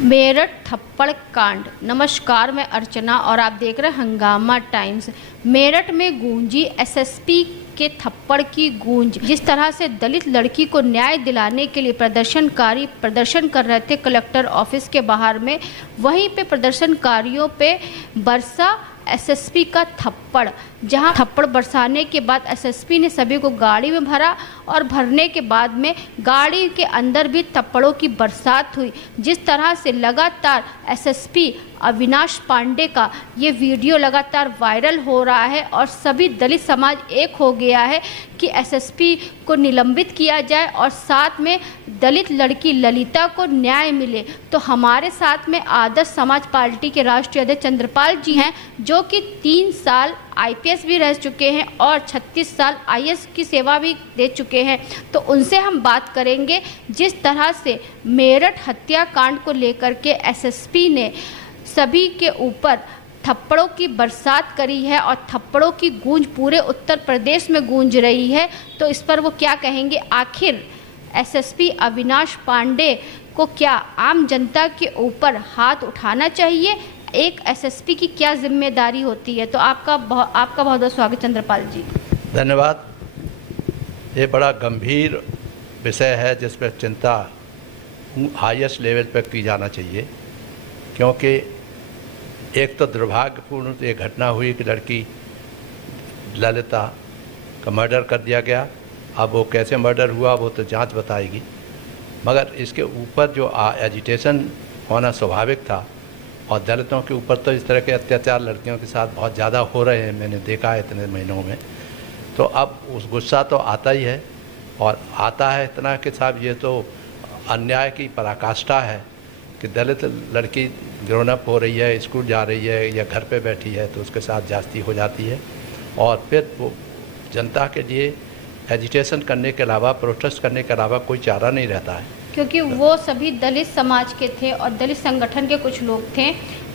मेरठ थप्पड़ कांड। नमस्कार, मैं अर्चना और आप देख रहे हैं हंगामा टाइम्स। मेरठ में गूंजी एसएसपी के थप्पड़ की गूंज। जिस तरह से दलित लड़की को न्याय दिलाने के लिए प्रदर्शनकारी प्रदर्शन कर रहे थे कलेक्टर ऑफिस के बाहर में, वहीं पे प्रदर्शनकारियों पे बरसा एसएसपी का थप्पड़। जहां थप्पड़ बरसाने के बाद एसएसपी ने सभी को गाड़ी में भरा और भरने के बाद में गाड़ी के अंदर भी थप्पड़ों की बरसात हुई। जिस तरह से लगातार एसएसपी अविनाश पांडे का ये वीडियो लगातार वायरल हो रहा है और सभी दलित समाज एक हो गया है कि एसएसपी को निलंबित किया जाए और साथ में दलित लड़की ललिता को न्याय मिले। तो हमारे साथ में आदर्श समाज पार्टी के राष्ट्रीय अध्यक्ष चंद्रपाल जी हैं, जो कि 3 साल आईपीएस भी रह चुके हैं और 36 साल आईएएस की सेवा भी दे चुके हैं। तो उनसे हम बात करेंगे जिस तरह से मेरठ हत्याकांड को लेकर के एसएसपी ने सभी के ऊपर थप्पड़ों की बरसात करी है और थप्पड़ों की गूंज पूरे उत्तर प्रदेश में गूंज रही है। तो इस पर वो क्या कहेंगे? आखिर एसएसपी अविनाश पांडे को क्या आम जनता के ऊपर हाथ उठाना चाहिए? एक एसएसपी की क्या जिम्मेदारी होती है? तो आपका बहुत बहुत स्वागत चंद्रपाल जी। धन्यवाद। ये बड़ा गंभीर विषय है जिस पर चिंता हाईएस्ट लेवल पर की जाना चाहिए, क्योंकि एक तो दुर्भाग्यपूर्ण ये घटना हुई कि लड़की ललिता का मर्डर कर दिया गया। अब वो कैसे मर्डर हुआ वो तो जांच बताएगी, मगर इसके ऊपर जो एजिटेशन होना स्वाभाविक था। और दलितों के ऊपर तो इस तरह के अत्याचार लड़कियों के साथ बहुत ज़्यादा हो रहे हैं, मैंने देखा है इतने महीनों में। तो अब उस गुस्सा तो आता ही है, और आता है इतना कि साहब ये तो अन्याय की पराकाष्ठा है कि दलित लड़की ग्रोन अप हो रही है, स्कूल जा रही है या घर पे बैठी है तो उसके साथ ज्यादती हो जाती है। और फिर वो जनता के लिए एजिटेशन करने के अलावा, प्रोटेस्ट करने के अलावा कोई चारा नहीं रहता है, क्योंकि वो सभी दलित समाज के थे और दलित संगठन के कुछ लोग थे।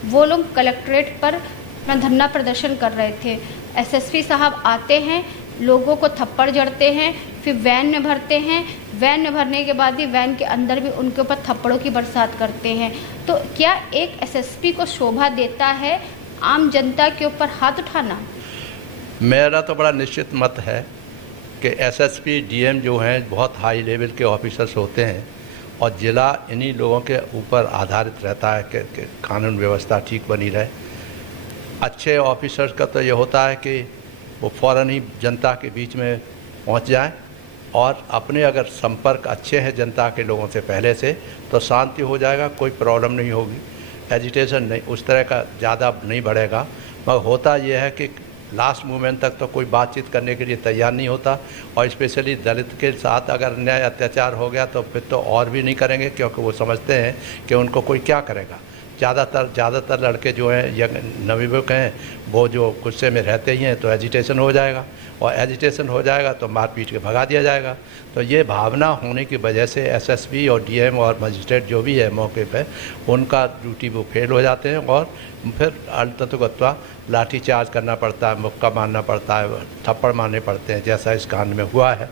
वो लोग कलेक्ट्रेट पर अपना धरना प्रदर्शन कर रहे थे। एसएसपी साहब आते हैं, लोगों को थप्पड़ जड़ते हैं, फिर वैन में भरते हैं। वैन में भरने के बाद ही वैन के अंदर भी उनके ऊपर थप्पड़ों की बरसात करते हैं। तो क्या एक एसएसपी को शोभा देता है आम जनता के ऊपर हाथ उठाना? मेरा तो बड़ा निश्चित मत है कि एसएसपी डीएम जो हैं बहुत हाई लेवल के ऑफिसर्स होते हैं और ज़िला इन्हीं लोगों के ऊपर आधारित रहता है कि कानून व्यवस्था ठीक बनी रहे। अच्छे ऑफिसर्स का तो ये होता है कि वो फ़ौरन ही जनता के बीच में पहुंच जाएं और अपने अगर संपर्क अच्छे हैं जनता के लोगों से पहले से तो शांति हो जाएगा, कोई प्रॉब्लम नहीं होगी, एजिटेशन नहीं उस तरह का ज़्यादा नहीं बढ़ेगा। मगर होता यह है कि लास्ट मोमेंट तक तो कोई बातचीत करने के लिए तैयार नहीं होता, और स्पेशली दलित के साथ अगर अन्याय अत्याचार हो गया तो फिर तो और भी नहीं करेंगे, क्योंकि वो समझते हैं कि उनको कोई क्या करेगा। ज़्यादातर लड़के जो हैं यंग नवयुवक हैं वो जो गुस्से में रहते ही हैं तो एजिटेशन हो जाएगा, और एजिटेशन हो जाएगा तो मार पीट के भगा दिया जाएगा। तो ये भावना होने की वजह से एसएसपी और डीएम और मजिस्ट्रेट जो भी है मौके पे उनका ड्यूटी वो फेल हो जाते हैं, और फिर अंततः लाठी चार्ज करना पड़ता है, मुक्का मारना पड़ता है, थप्पड़ मारने पड़ते हैं, जैसा इस कांड में हुआ है।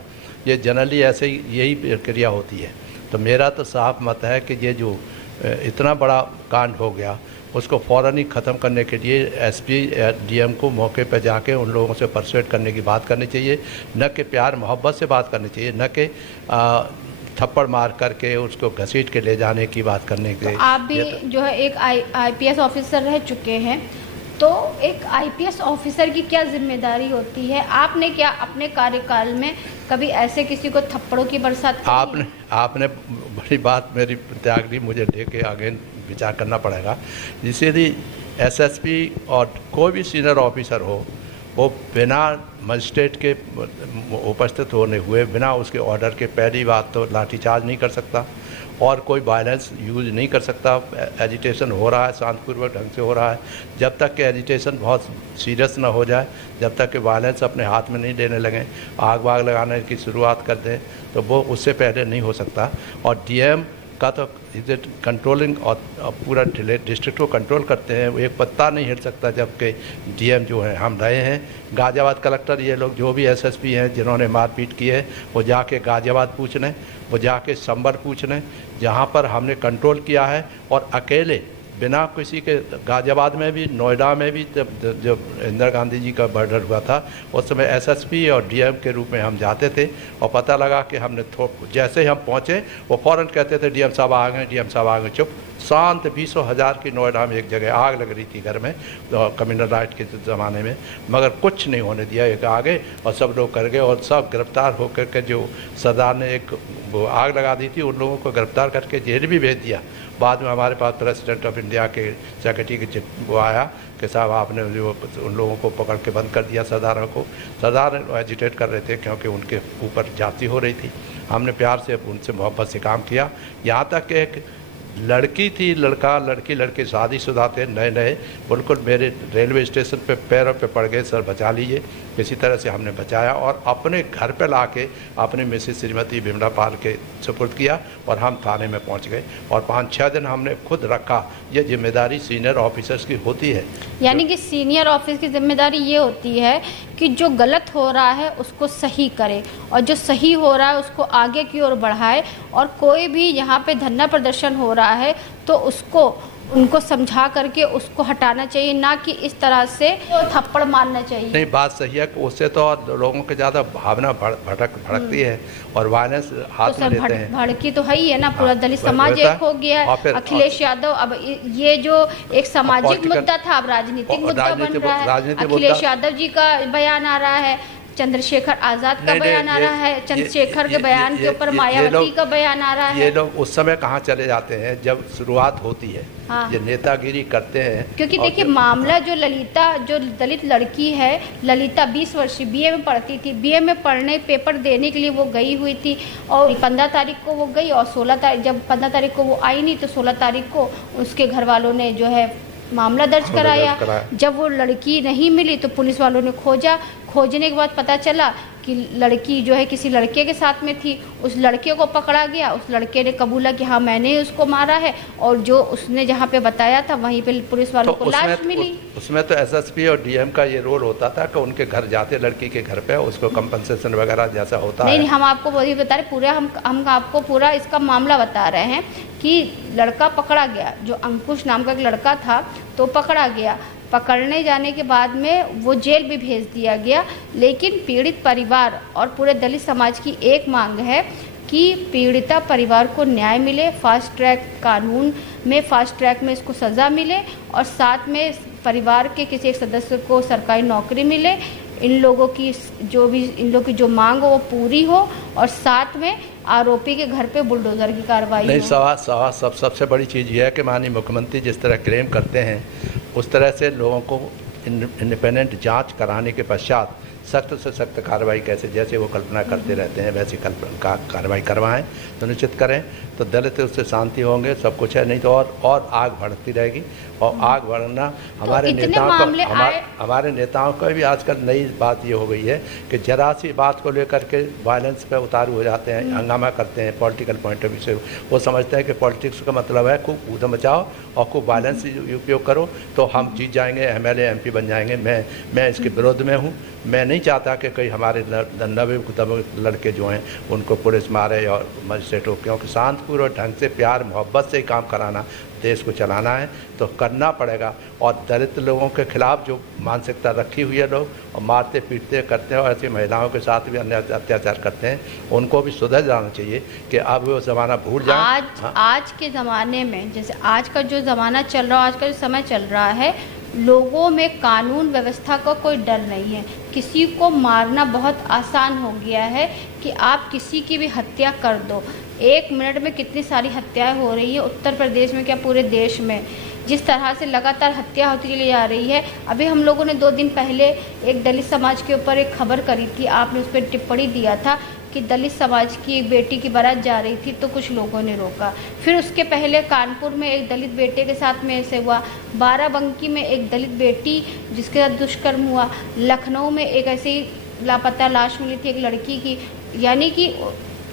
ये जनरली ऐसे ही यही प्रक्रिया होती है। तो मेरा तो साफ मत है कि ये जो इतना बड़ा कांड हो गया उसको फ़ौरन ही ख़त्म करने के लिए एसपी डीएम को मौके पर जाके उन लोगों से परसुएट करने की बात करनी चाहिए, न कि प्यार मोहब्बत से बात करनी चाहिए, न कि थप्पड़ मार करके उसको घसीट के ले जाने की बात करने के। तो आप भी जो है एक आईपीएस ऑफिसर रह चुके हैं, तो एक आईपीएस ऑफिसर की क्या जिम्मेदारी होती है? आपने क्या अपने कार्यकाल में कभी ऐसे किसी को थप्पड़ों की बरसात करी? आपने बड़ी बात मेरी त्याग दी, मुझे लेके आगे विचार करना पड़ेगा। इसीलिए एसएसपी और कोई भी सीनियर ऑफिसर हो वो बिना मजिस्ट्रेट के उपस्थित होने हुए, बिना उसके ऑर्डर के पहली बात तो लाठीचार्ज नहीं कर सकता और कोई वायलेंस यूज नहीं कर सकता। एजिटेशन हो रहा है, शांतिपूर्वक ढंग से हो रहा है, जब तक कि एजिटेशन बहुत सीरियस ना हो जाए, जब तक कि वायलेंस अपने हाथ में नहीं लेने लगें, आग वाग लगाने की शुरुआत कर दें, तो वो उससे पहले नहीं हो सकता। और डीएम का तो कंट्रोलिंग और पूरा डिस्ट्रिक्ट को कंट्रोल करते हैं, वो एक पत्ता नहीं हिल सकता, जबकि डीएम जो है हम रहे हैं। गाजियाबाद कलेक्टर ये लोग जो भी एसएसपी हैं जिन्होंने मारपीट की है वो जाके गाजियाबाद पूछ लें, वो जाके संभल पूछ लें, जहाँ पर हमने कंट्रोल किया है। और अकेले बिना किसी के, गाजियाबाद में भी, नोएडा में भी जब इंदिरा गांधी जी का मर्डर हुआ था उस समय एसएसपी और डीएम के रूप में हम जाते थे और पता लगा कि हमने जैसे ही हम पहुँचे वो फ़ौरन कहते थे डीएम साहब आ गए, डीएम साहब आ गए। चुप शांत 20,000 की नोएडा में एक जगह आग लग रही थी घर में, कम्युनल राइट के ज़माने में, मगर कुछ नहीं होने दिया। एक आगे और सब लोग कर गए और सब गिरफ्तार होकर के, जो सरदार ने एक वो आग लगा दी थी उन लोगों को गिरफ्तार करके जेल भी भेज दिया। बाद में हमारे पास प्रेसिडेंट ऑफ इंडिया के सेक्रेटरी के वो आया कि साहब आपने जो उन लोगों को पकड़ के बंद कर दिया, सरदारों को। सरदार एजिटेट कर रहे थे क्योंकि उनके ऊपर जाति हो रही थी। हमने प्यार से उनसे मोहब्बत से काम किया। यहाँ तक कि एक लड़की थी, लड़का, लड़के शादीशुदा थे, नए नए, बिल्कुल मेरे रेलवे स्टेशन पे पैरों पे पड़ गए, सर बचा लीजिए। किसी तरह से हमने बचाया और अपने घर पे लाके अपनी मिसेस श्रीमती बिमला पाल के सुपुर्द किया और हम थाने में पहुंच गए और 5-6 दिन हमने खुद रखा। ये जिम्मेदारी सीनियर ऑफिसर्स की होती है। यानी कि सीनियर ऑफिस की जिम्मेदारी ये होती है कि जो गलत हो रहा है उसको सही करे और जो सही हो रहा है उसको आगे की ओर बढ़ाए। और कोई भी यहाँ पे धरना प्रदर्शन हो रहा है तो उसको उनको समझा करके उसको हटाना चाहिए, ना कि इस तरह से थप्पड़ मारना चाहिए। नहीं, बात सही है कि उससे तो लोगों के ज़्यादा भावना भड़कती है और वायलेंस हाथ में लेते हैं। भड़की तो है ही है ना, पूरा दलित समाज एक हो गया है। अखिलेश यादव, अब ये जो एक सामाजिक मुद्दा था अब राजनीतिक मुद्दा बन रहा है। अखिलेश यादव जी का बयान आ रहा है, चंद्रशेखर आजाद का बयान आ रहा है, चंद्रशेखर के बयान के ऊपर मायावती का बयान आ रहा है। ये लोग उस समय कहाँ चले जाते हैं जब शुरुआत होती है। हाँ। ये नेतागिरी करते हैं। क्योंकि देखिए मामला जो ललिता, जो दलित लड़की है ललिता, 20 वर्षीय, बीए में पढ़ती थी। बीए में पढ़ने पेपर देने के लिए वो गई हुई थी और 15 तारीख को वो गई और 16 तारीख, जब 15 तारीख को वो आई नहीं तो 16 तारीख को उसके घर वालों ने जो है मामला दर्ज कराया। जब वो लड़की नहीं मिली तो पुलिस वालों ने खोजने के बाद पता चला कि लड़की जो है किसी लड़के के साथ में थी। उस लड़के को पकड़ा गया, उस लड़के ने कबूला कि हाँ मैंने उसको मारा है और जो उसने जहाँ पे बताया था वहीं पे पुलिस वालों को लाश मिली। उसमें तो एसएसपी और डीएम का ये रोल होता था कि उनके घर जाते लड़की के घर पे उसको कंपनसेशन वगैरह जैसा होता है। नहीं, हम आपको वही बता रहे, पूरा हम आपको पूरा इसका मामला बता रहे हैं कि लड़का पकड़ा गया, जो अंकुश नाम का एक लड़का था तो पकड़ा गया। पकड़ने जाने के बाद में वो जेल भी भेज दिया गया। लेकिन पीड़ित परिवार और पूरे दलित समाज की एक मांग है कि पीड़िता परिवार को न्याय मिले, फास्ट ट्रैक कानून में, फास्ट ट्रैक में इसको सज़ा मिले और साथ में परिवार के किसी एक सदस्य को सरकारी नौकरी मिले। इन लोगों की जो मांग हो वो पूरी हो और साथ में आरोपी के घर पे बुलडोजर की कार्रवाई। नहीं, सबसे बड़ी चीज़ ये है कि माननीय मुख्यमंत्री जिस तरह क्लेम करते हैं उस तरह से लोगों को इंडिपेंडेंट जांच कराने के पश्चात सख्त से सख्त कार्रवाई कैसे, जैसे वो कल्पना करते रहते हैं वैसी कार्रवाई करवाएं, सुनिश्चित करें तो दलित उससे शांति होंगे, सब कुछ है। नहीं तो और आग भड़कती रहेगी और आग बढ़ना हमारे नेताओं को भी आजकल नई बात ये हो गई है कि जरा सी बात को लेकर के वायलेंस पे उतारू हो जाते हैं, हंगामा करते हैं। पॉलिटिकल पॉइंट ऑफ व्यू से वो समझते हैं कि पॉलिटिक्स का मतलब है खूब ऊधम मचाओ और खूब वायलेंस उपयोग करो तो हम जीत जाएंगे, एमएलए एमपी बन जाएंगे। मैं इसके विरोध में हूँ। मैं नहीं चाहता कि कहीं हमारे नवे लड़के जो हैं उनको पुलिस मारे और मजिस्ट्रेटों, क्योंकि शांतिपूर्वक ढंग से प्यार मोहब्बत से ही काम कराना, देश को चलाना है तो करना पड़ेगा। और दलित लोगों के खिलाफ जो मानसिकता रखी हुई है लोग और मारते पीटते करते हैं और ऐसी महिलाओं के साथ भी अन्य अत्याचार करते हैं, उनको भी सुधर जाना चाहिए कि अब वो ज़माना भूल जाए। आज के ज़माने में, जैसे आज का जो ज़माना चल रहा है, आज का जो समय चल रहा है, लोगों में कानून व्यवस्था का कोई डर नहीं है। किसी को मारना बहुत आसान हो गया है कि आप किसी की भी हत्या कर दो। 1 मिनट में कितनी सारी हत्याएं हो रही है उत्तर प्रदेश में, क्या पूरे देश में। जिस तरह से लगातार हत्या होती चली जा रही है। अभी हम लोगों ने 2 दिन पहले एक दलित समाज के ऊपर एक खबर करी थी, आपने उस पर टिप्पणी दिया था कि दलित समाज की एक बेटी की बारात जा रही थी तो कुछ लोगों ने रोका। फिर उसके पहले कानपुर में एक दलित बेटे के साथ में ऐसे हुआ, बाराबंकी में एक दलित बेटी जिसके साथ दुष्कर्म हुआ, लखनऊ में एक ऐसी लापता लाश मिली थी एक लड़की की। यानी कि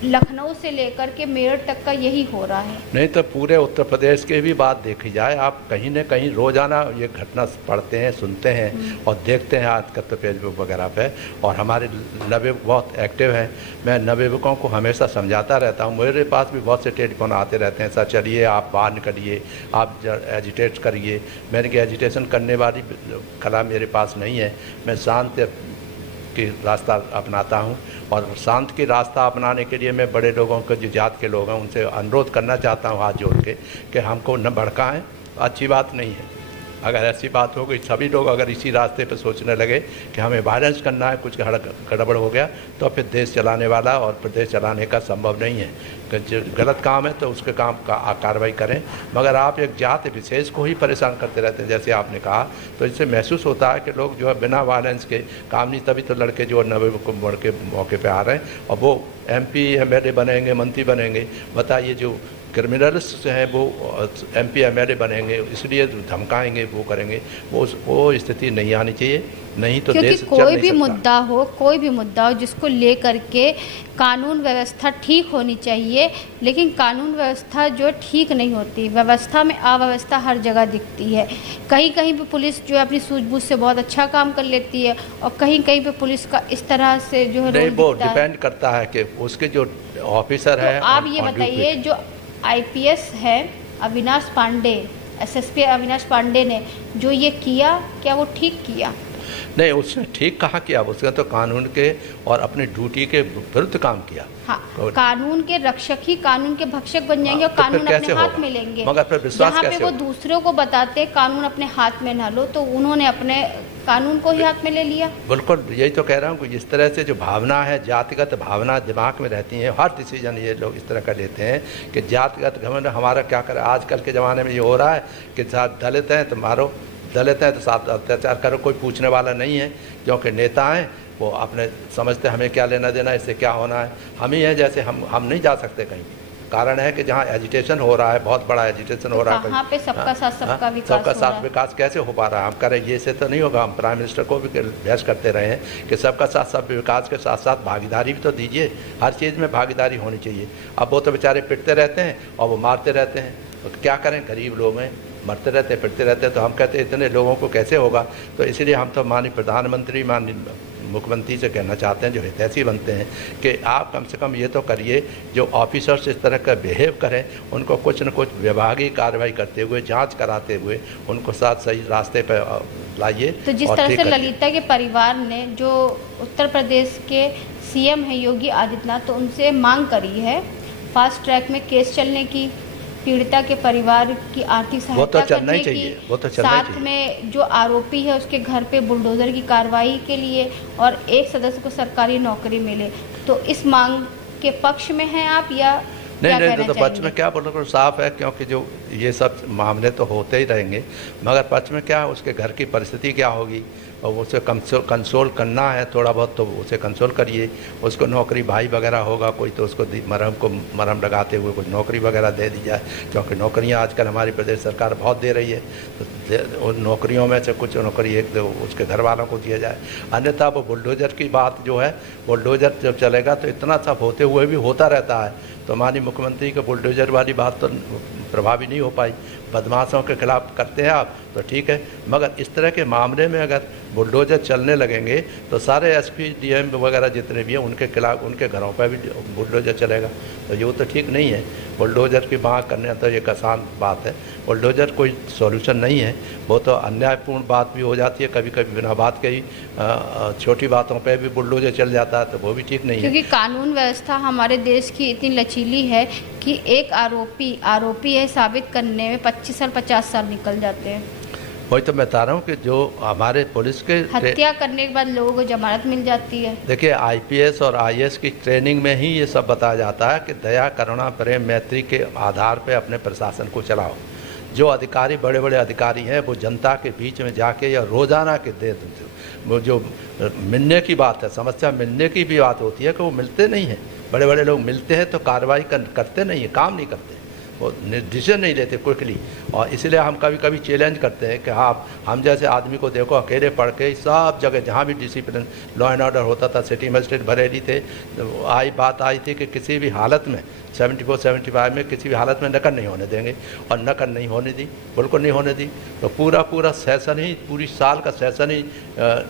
लखनऊ से लेकर के मेरठ तक का यही हो रहा है। नहीं तो पूरे उत्तर प्रदेश की भी बात देखी जाए, आप कहीं न कहीं रोज़ाना ये घटना पढ़ते हैं, सुनते हैं और देखते हैं आजकल तो फेसबुक वगैरह पे। और हमारे नवयुवक बहुत एक्टिव हैं, मैं नवयुवकों को हमेशा समझाता रहता हूँ। मेरे पास भी बहुत से टेलीफोन आते रहते हैं, सर चलिए आप बाहर निकलिए, आप एजिटेट करिए। मैंने कि एजिटेशन करने वाली कला मेरे पास नहीं है, मैं शांत की रास्ता अपनाता हूं। और शांत की रास्ता अपनाने के लिए मैं बड़े लोगों को, जो जात के लोग हैं, उनसे अनुरोध करना चाहता हूं हाथ जोड़ के कि हमको न भड़काएं, अच्छी बात नहीं है। अगर ऐसी बात हो गई, सभी लोग अगर इसी रास्ते पर सोचने लगे कि हमें वायलेंस करना है, कुछ गड़बड़ हो गया, तो फिर देश चलाने वाला और प्रदेश चलाने का संभव नहीं है। जो गलत काम है तो उसके काम का कार्रवाई करें, मगर आप एक जात विशेष को ही परेशान करते रहते हैं जैसे आपने कहा, तो इससे महसूस होता है कि लोग जो है बिना वायलेंस के काम नहीं। तभी तो लड़के जो 90 को बढ़ के मौके पर आ रहे हैं और वो MP MLA बनेंगे, मंत्री बनेंगे। बताइए, जो क्रिमिनल्स हैं वो MP MLA बनेंगे, इसलिए धमकाएंगे, वो करेंगे। वो स्थिति नहीं आनी चाहिए, नहीं तो क्योंकि देश कोई भी मुद्दा हो जिसको लेकर के कानून व्यवस्था ठीक होनी चाहिए, लेकिन कानून व्यवस्था जो ठीक नहीं होती, व्यवस्था में अव्यवस्था हर जगह दिखती है। कहीं कहीं पे पुलिस जो है अपनी सूझबूझ से बहुत अच्छा काम कर लेती है और कहीं कहीं पे पुलिस का इस तरह से जो है नहीं, वो डिपेंड करता है कि उसके जो ऑफिसर है। आप ये बताइए, जो IPS है अविनाश पांडे, SSP अविनाश पांडे ने जो ये किया, क्या वो ठीक किया? नहीं, उसने ठीक कहा किया, उसने तो कानून के और अपनी ड्यूटी के विरुद्ध काम किया। हाँ, कानून के रक्षक ही कानून के भक्षक बन जाएंगे और कानून अपने हाथ में लेंगे। मगर फिर विश्वास जहाँ पे वो दूसरों को बताते कानून अपने हाथ में ना लो, तो उन्होंने अपने कानून को ही हाथ में ले लिया। बिल्कुल, यही तो कह रहा हूँ कि इस तरह से जो भावना है, जातिगत भावना दिमाग में रहती है, हर डिसीजन ये लोग इस तरह का लेते हैं कि जातिगत घमंड हमारा क्या करे। आजकल के ज़माने में ये हो रहा है कि दलित हैं तो मारो, दलित हैं तो साथ अत्याचार करो, कोई पूछने वाला नहीं है। क्योंकि नेता हैं वो अपने समझते हमें क्या लेना देना, इससे क्या होना है। हम ही हैं जैसे हम नहीं जा सकते कहीं। कारण है कि जहाँ एजिटेशन हो रहा है, बहुत बड़ा एजिटेशन हो रहा है, वहाँ पे सबका साथ सबका विकास, सबका साथ विकास कैसे हो पा रहा है? हम कह रहे हैं ये से तो नहीं होगा। हम प्राइम मिनिस्टर को भी बहस करते रहे हैं कि सबका साथ सब विकास के साथ साथ भागीदारी भी तो दीजिए, हर चीज़ में भागीदारी होनी चाहिए। अब वो तो बेचारे पिटते रहते हैं और वो मारते रहते हैं, तो क्या करें? गरीब लोग हैं, मरते रहते हैं, पिटते रहते हैं। तो हम कहते हैं इतने लोगों को कैसे होगा? तो इसलिए हम तो माननीय प्रधानमंत्री, माननीय मुख्यमंत्री से कहना चाहते हैं, जो हितैषी बनते हैं, कि आप कम से कम ये तो करिए, जो ऑफिसर्स इस तरह का बिहेव करें उनको कुछ न कुछ विभागीय कार्रवाई करते हुए, जांच कराते हुए उनको साथ सही रास्ते पर लाइए। तो जिस तरह से ललिता के परिवार ने, जो उत्तर प्रदेश के CM हैं योगी आदित्यनाथ, तो उनसे मांग करी है फास्ट ट्रैक में केस चलने की, पीड़िता के परिवार की आर्थिक सहायता करने की, साथ में जो आरोपी है उसके घर पे बुलडोजर की कार्रवाई के लिए और एक सदस्य को सरकारी नौकरी मिले। तो इस मांग के पक्ष में हैं आप या नहीं, तो पक्ष में क्या बोलना, साफ है। क्योंकि जो ये सब मामले तो होते ही रहेंगे, मगर पक्ष में क्या, उसके घर की परिस्थिति क्या होगी और उसे कंसोल करना है थोड़ा बहुत, तो उसे कंसोल करिए। उसको नौकरी, भाई वगैरह होगा कोई, तो उसको मरहम लगाते हुए कुछ नौकरी वगैरह दे दी जाए। क्योंकि नौकरियां आजकल हमारी प्रदेश सरकार बहुत दे रही है, तो उन नौकरियों में से कुछ नौकरी एक दो उसके घर वालों को दिया जाए। अन्यथा वो बुलडोजर की बात जो है, बुलडोजर जब चलेगा तो इतना सब होते हुए भी होता रहता है। तो माननीय मुख्यमंत्री के बुलडोजर वाली बात तो प्रभावी नहीं हो पाई। बदमाशों के खिलाफ करते हैं आप तो ठीक है, मगर इस तरह के मामले में अगर बुलडोजर चलने लगेंगे तो सारे SP DM वगैरह जितने भी हैं उनके खिलाफ, उनके घरों पर भी बुलडोजर चलेगा। तो ये तो ठीक नहीं है। बुलडोजर की मांग करने तो एक आसान बात है, बुलडोजर कोई सॉल्यूशन नहीं है। वो तो अन्यायपूर्ण बात भी हो जाती है, कभी कभी बिना बात के ही छोटी बातों पे भी बुलडोजर चल जाता है, तो वो भी ठीक नहीं है। क्योंकि कानून व्यवस्था हमारे देश की इतनी लचीली है कि एक आरोपी है साबित करने में 25 साल 50 साल निकल जाते हैं। वही तो मैं बता रहा हूँ कि जो हमारे पुलिस के हत्या करने के बाद लोगों को जमानत मिल जाती है। देखिए, IPS और IAS की ट्रेनिंग में ही ये सब बताया जाता है कि दया, करुणा, प्रेम, मैत्री के आधार पे अपने प्रशासन को चलाओ। जो अधिकारी, बड़े बड़े अधिकारी हैं, वो जनता के बीच में जाके या रोज़ाना के वो जो मिलने की बात है, समस्या मिलने की भी बात होती है कि वो मिलते नहीं हैं। बड़े बड़े लोग मिलते हैं तो कार्रवाई करते नहीं है, काम नहीं करते। वो डिसीजन नहीं लेते क्विकली, और इसलिए हम कभी कभी चैलेंज करते हैं कि हाँ, हम जैसे आदमी को देखो अकेले पढ़ के सब जगह जहाँ भी डिसिप्लिन लॉ एंड ऑर्डर होता था, सिटी मजिस्ट्रेट बरेली थे, तो बात आई थी कि किसी भी हालत में 74-75 में किसी भी हालत में नकल नहीं होने देंगे, और नकल नहीं होने दी, बिल्कुल नहीं होने दी। तो पूरा सेशन ही, पूरी साल का सेशन ही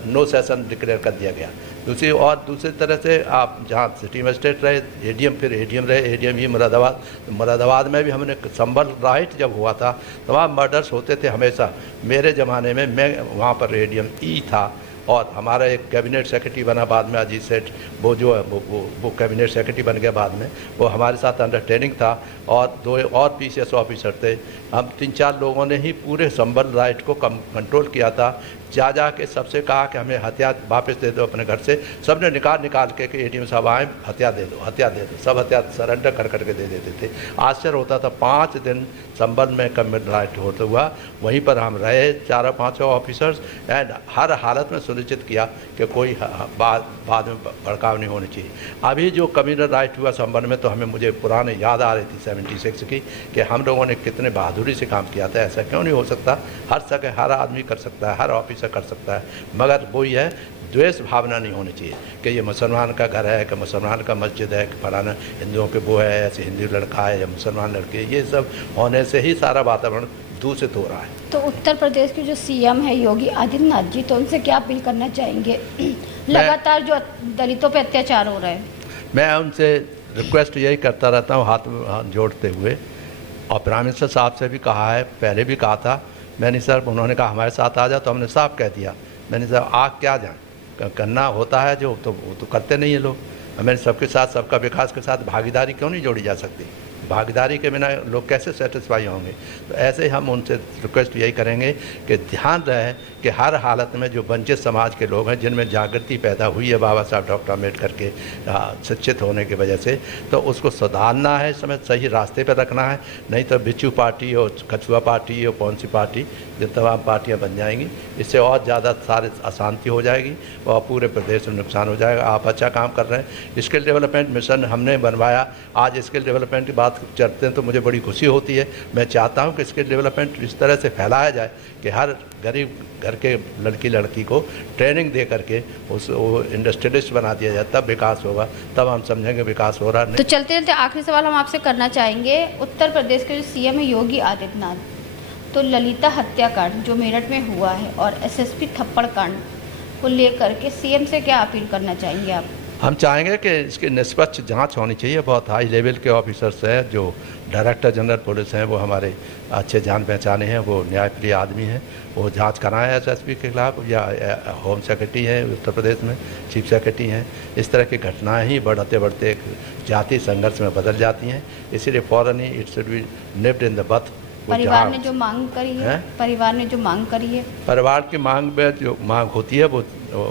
नो सेशन डिक्लेयर कर दिया गया। दूसरी तरह से आप जहाँ सिटी मजिस्ट्रेट रहे, एडीएम, फिर एडीएम रहे, एडीएम ही मुरादाबाद, तो मुरादाबाद में भी हमने संभल राइट जब हुआ था तो वहाँ मर्डर्स होते थे हमेशा। मेरे ज़माने में मैं वहाँ पर एडीएम ई था, और हमारा एक कैबिनेट सेक्रेटरी बना बाद में, अजीत सेठ, वो जो है वो कैबिनेट सेक्रेटरी बन गया बाद में, वो हमारे साथ अंडर ट्रेनिंग था, और 2 और पीसीएस ऑफिसर थे। हम 3-4 लोगों ने ही पूरे संभल राइट को कंट्रोल किया था। जा के सबसे कहा कि हमें हथियार वापस दे दो अपने घर से। सब ने निकाल के कि एडीएम साहब आए, हथियार दे दो, सब हथियार सरेंडर कर के दे देते थे। आश्चर्य होता था। 5 दिन संभल में कम्युनिटी राइट होता हुआ, वहीं पर हम रहे 4-5 ऑफिसर्स, एंड हर हालत में सुनिश्चित किया कि कोई बाद में भड़काव नहीं होनी चाहिए। अभी जो कम्युनिटी राइट हुआ संभल में, तो मुझे पुराने याद आ रही थी 76 की, कि हम लोगों ने कितने बहादुरी से काम किया था। ऐसा क्यों नहीं हो सकता? हर आदमी कर सकता है, हर ऑफिसर कर सकता है, मगर वही है, द्वेष भावना नहीं होनी चाहिए कि ये मुसलमान का घर है, कि मुसलमान का मस्जिद है, कि फलाना हिंदुओं के वो है, ऐसे हिंदू लड़का है या मुसलमान लड़के, ये सब होने से ही सारा वातावरण दूषित हो रहा है। तो उत्तर प्रदेश के जो सीएम है योगी आदित्यनाथ जी, तो उनसे क्या अपील करना चाहेंगे? लगातार जो दलितों पे अत्याचार हो रहा है, मैं उनसे रिक्वेस्ट यही करता रहता हूँ, हाथ जोड़ते हुए, और प्राइम मिनिस्टर साहब से भी कहा है, पहले भी कहा था मैंने सर, उन्होंने कहा हमारे साथ आ जाओ, तो हमने साफ कह दिया, मैंने सर आ क्या जाए, करना होता है जो, तो वो तो करते नहीं है लोग। हमें सबके साथ, सबका विकास के साथ भागीदारी क्यों नहीं जोड़ी जा सकती? भागीदारी के बिना लोग कैसे सेटिस्फाई होंगे? तो ऐसे ही हम उनसे रिक्वेस्ट यही करेंगे कि ध्यान रहे कि हर हालत में जो वंचित समाज के लोग हैं, जिनमें जागृति पैदा हुई है बाबा साहब डॉक्टर अम्बेडकर के शिक्षित होने की वजह से, तो उसको सुधारना है, समय सही रास्ते पर रखना है। नहीं तो बिच्छू पार्टी और कछुआ पार्टी और कौन सी पार्टी, जो तमाम पार्टियां बन जाएंगी, इससे और ज़्यादा सारे अशांति हो जाएगी और पूरे प्रदेश में नुकसान हो जाएगा। आप अच्छा काम कर रहे हैं। स्किल डेवलपमेंट मिशन हमने बनवाया। आज स्किल डेवलपमेंट की बात करते हैं तो मुझे बड़ी खुशी होती है। मैं चाहता हूं कि स्किल डेवलपमेंट इस तरह से फैलाया जाए कि हर गरीब घर के लड़की को ट्रेनिंग दे करके वो इंडस्ट्रियलिस्ट बना दिया जाए, तब विकास होगा, तब हम समझेंगे विकास हो रहा है। तो चलते चलते आखिरी सवाल हम आपसे करना चाहेंगे। उत्तर प्रदेश के जो सीएम है योगी आदित्यनाथ, तो ललिता हत्याकांड जो मेरठ में हुआ है और एसएसपी थप्पड़ कांड को लेकर के सीएम से क्या अपील करना चाहेंगे आप? हम चाहेंगे कि इसकी निष्पक्ष जांच होनी चाहिए। बहुत हाई लेवल के ऑफिसर्स हैं, जो डायरेक्टर जनरल पुलिस हैं, वो हमारे अच्छे जान पहचाने हैं, वो न्यायप्रिय आदमी हैं। वो जांच कराएं एसएसपी के खिलाफ, या होम सेक्रेटरी हैं उत्तर प्रदेश में, चीफ सेक्रेटरी हैं। इस तरह की घटनाएं ही बढ़ते बढ़ते एक जातीय संघर्ष में बदल जाती हैं। इसीलिए फौरन ही it should be nipped in the bud. परिवार ने जो मांग करी है, परिवार ने जो मांग करी है, परिवार की मांग में जो मांग होती है, वो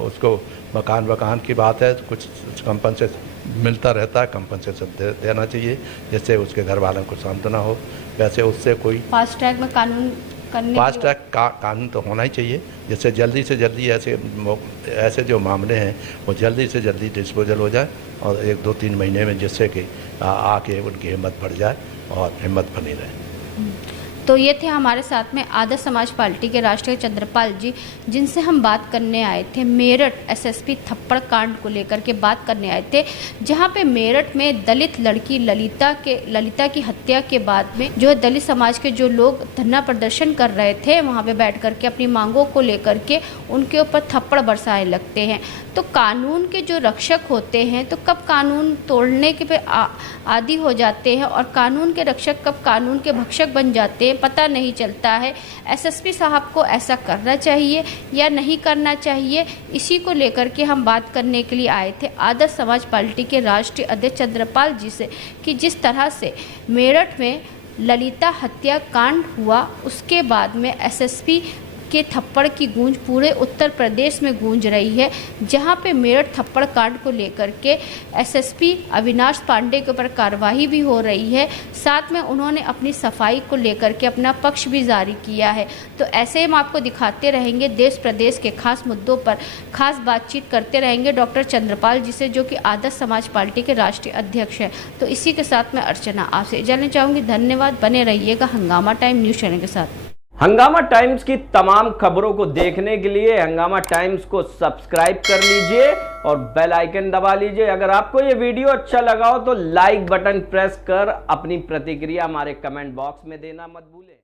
उसको मकान की बात है, कुछ कंपनसेशन मिलता रहता है, कंपनसेशन देना चाहिए, जिससे उसके घर वालों को सांत्वना हो। वैसे उससे कोई फास्ट ट्रैक में कानून करने, फास्ट ट्रैक कानून तो होना ही चाहिए, जिससे जल्दी से जल्दी ऐसे जो मामले हैं वो जल्दी से जल्दी डिस्पोजल हो जाए, और 1-2-3 महीने में, जिससे कि आके उनकी हिम्मत बढ़ जाए और हिम्मत बनी रहे। तो ये थे हमारे साथ में आदर्श समाज पार्टी के राष्ट्रीय चंद्रपाल जी, जिनसे हम बात करने आए थे। मेरठ एसएसपी थप्पड़ कांड को लेकर के बात करने आए थे, जहां पे मेरठ में दलित लड़की ललिता की हत्या के बाद में जो दलित समाज के जो लोग धरना प्रदर्शन कर रहे थे, वहां पे बैठ करके अपनी मांगों को लेकर के उनके ऊपर थप्पड़ बरसाए लगते हैं। तो कानून के जो रक्षक होते हैं, तो कब कानून तोड़ने के पे आदी हो जाते हैं और कानून के रक्षक कब कानून के भक्षक बन जाते हैं, पता नहीं चलता है। एसएसपी साहब को ऐसा करना चाहिए या नहीं करना चाहिए, इसी को लेकर के हम बात करने के लिए आए थे आदर्श समाज पार्टी के राष्ट्रीय अध्यक्ष चंद्रपाल जी से, कि जिस तरह से मेरठ में ललिता हत्याकांड हुआ, उसके बाद में एसएसपी के थप्पड़ की गूंज पूरे उत्तर प्रदेश में गूंज रही है, जहां पे मेरठ थप्पड़ कांड को लेकर के एसएसपी अविनाश पांडे के ऊपर कार्रवाई भी हो रही है। साथ में उन्होंने अपनी सफाई को लेकर के अपना पक्ष भी जारी किया है। तो ऐसे हम आपको दिखाते रहेंगे, देश प्रदेश के खास मुद्दों पर खास बातचीत करते रहेंगे डॉक्टर चंद्रपाल जी से, जो कि आदर्श समाज पार्टी के राष्ट्रीय अध्यक्ष हैं। तो इसी के साथ मैं अर्चना आपसे जानना चाहूँगी। धन्यवाद, बने रहिएगा हंगामा टाइम न्यूज़ चैनल के साथ। हंगामा टाइम्स की तमाम खबरों को देखने के लिए हंगामा टाइम्स को सब्सक्राइब कर लीजिए और बेल आइकन दबा लीजिए। अगर आपको ये वीडियो अच्छा लगा हो तो लाइक बटन प्रेस कर अपनी प्रतिक्रिया हमारे कमेंट बॉक्स में देना मत भूलें।